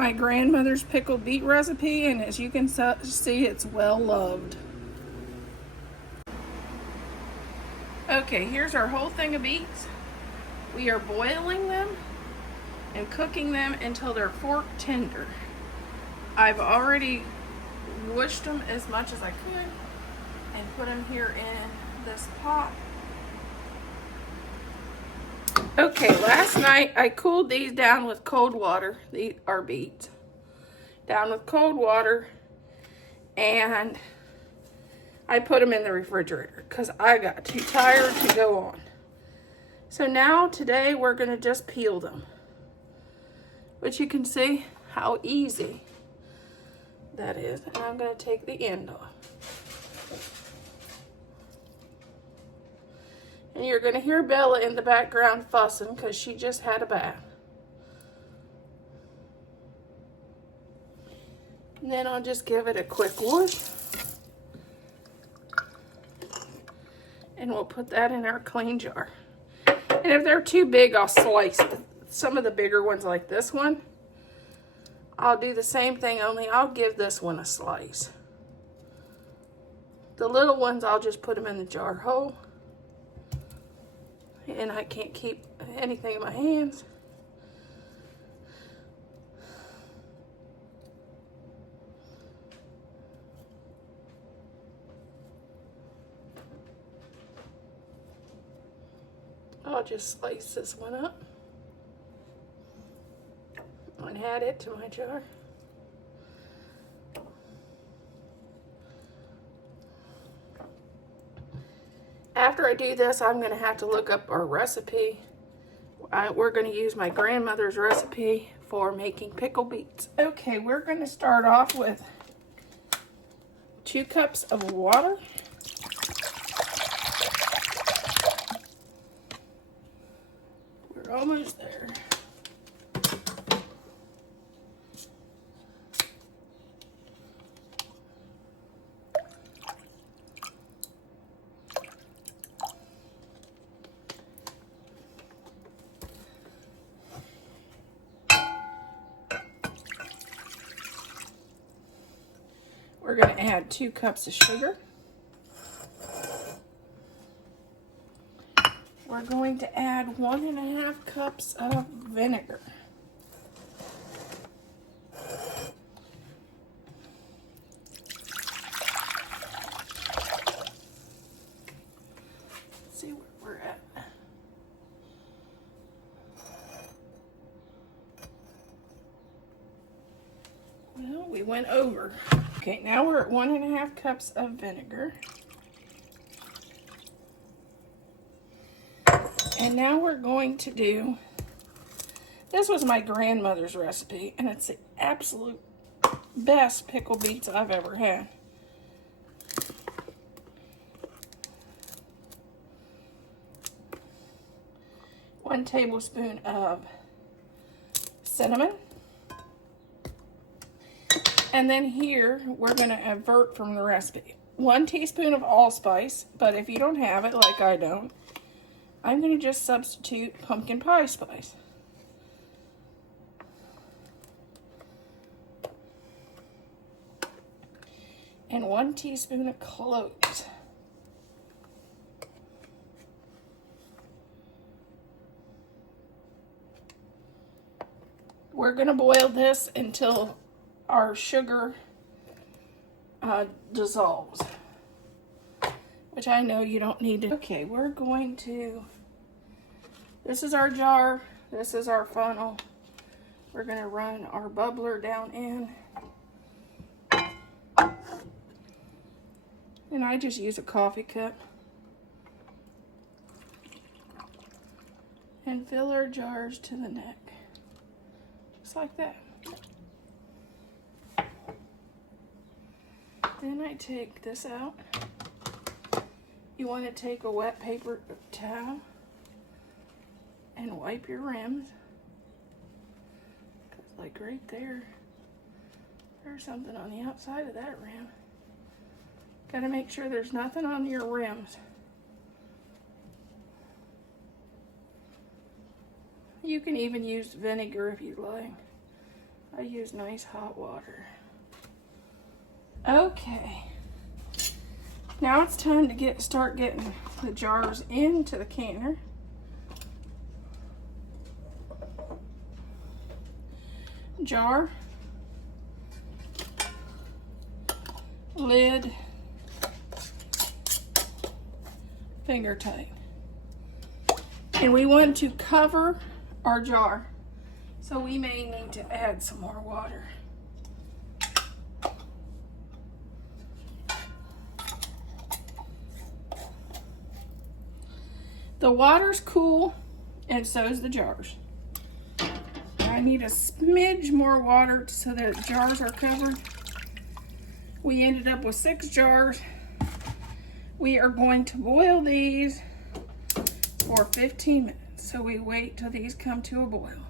my grandmother's pickled beet recipe, and as you can see, it's well loved. Okay, here's our whole thing of beets. We are boiling them and cooking them until they're fork tender. I've already washed them as much as I could and put them here in this pot. Okay, last night I cooled these down with cold water. These are beets. Down with cold water, and I put them in the refrigerator because I got too tired to go on. So now today we're going to just peel them. But you can see how easy that is. And I'm going to take the end off. And you're going to hear Bella in the background fussing because she just had a bath. And then I'll just give it a quick wash. And we'll put that in our clean jar. And if they're too big, I'll slice some of the bigger ones like this one. I'll do the same thing, only I'll give this one a slice. The little ones, I'll just put them in the jar whole. And I can't keep anything in my hands. I'll just slice this one up and add it to my jar. After I do this, I'm going to have to look up our recipe. We're going to use my grandmother's recipe for making pickled beets. Okay, we're going to start off with 2 cups of water. We're almost there. We're going to add 2 cups of sugar. We're going to add 1.5 cups of vinegar. Let's see where we're at. Well, we went over. Okay, now we're at 1.5 cups of vinegar. And now we're going to do, this was my grandmother's recipe, and it's the absolute best pickled beets I've ever had. One tablespoon of cinnamon. And then here, we're going to avert from the recipe. 1 teaspoon of allspice, but if you don't have it, like I don't, I'm going to just substitute pumpkin pie spice. And 1 teaspoon of cloves. We're going to boil this until our sugar dissolves, which I know you don't need to. Okay, we're going to, this is our jar, this is our funnel. We're going to run our bubbler down in. And I just use a coffee cup. And fill our jars to the neck. Just like that. Then I take this out. You want to take a wet paper towel and wipe your rims. Because like right there, there's something on the outside of that rim. Got to make sure there's nothing on your rims. You can even use vinegar if you like. I use nice hot water. Okay. Now it's time to start getting the jars into the canner. Jar, lid, finger tight. And we want to cover our jar, so we may need to add some more water. The water's cool, and so is the jars. I need a smidge more water so that the jars are covered. We ended up with 6 jars. We are going to boil these for 15 minutes. So we wait till these come to a boil.